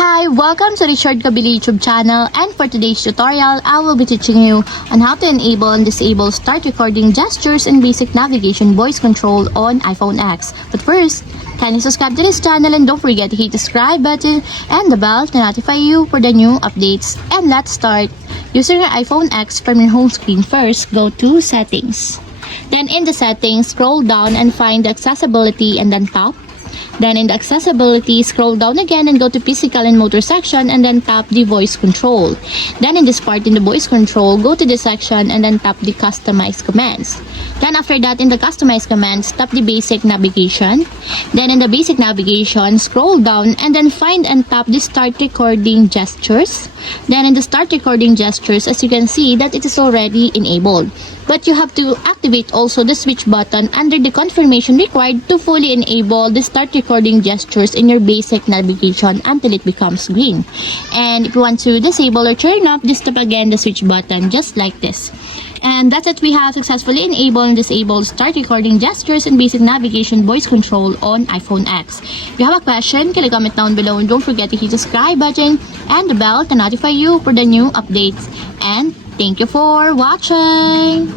Hi, welcome to the Short Kabili YouTube channel, and for today's tutorial, I will be teaching you on how to enable and disable start recording gestures and basic navigation voice control on iPhone X. But first, kindly subscribe to this channel and don't forget to hit the subscribe button and the bell to notify you for the new updates. And let's start. Using your iPhone X from your home screen, first go to Settings. Then in the settings, scroll down and find the accessibility and then tap. Then in the accessibility, scroll down again and go to physical and motor section and then tap the voice control. Then in this part in the voice control, go to this section and then tap the customize commands. Then after that in the customize commands, tap the basic navigation. Then in the basic navigation, scroll down and then find and tap the start recording gestures. Then in the start recording gestures, as you can see that it is already enabled. But you have to activate also the switch button under the confirmation required to fully enable the start recording gestures in your basic navigation until it becomes green. And if you want to disable or turn off, just tap again the switch button just like this. And that's it, we have successfully enabled and disabled start recording gestures and basic navigation voice control on iPhone X. If you have a question, can you comment down below and don't forget to hit the subscribe button and the bell to notify you for the new updates. And thank you for watching!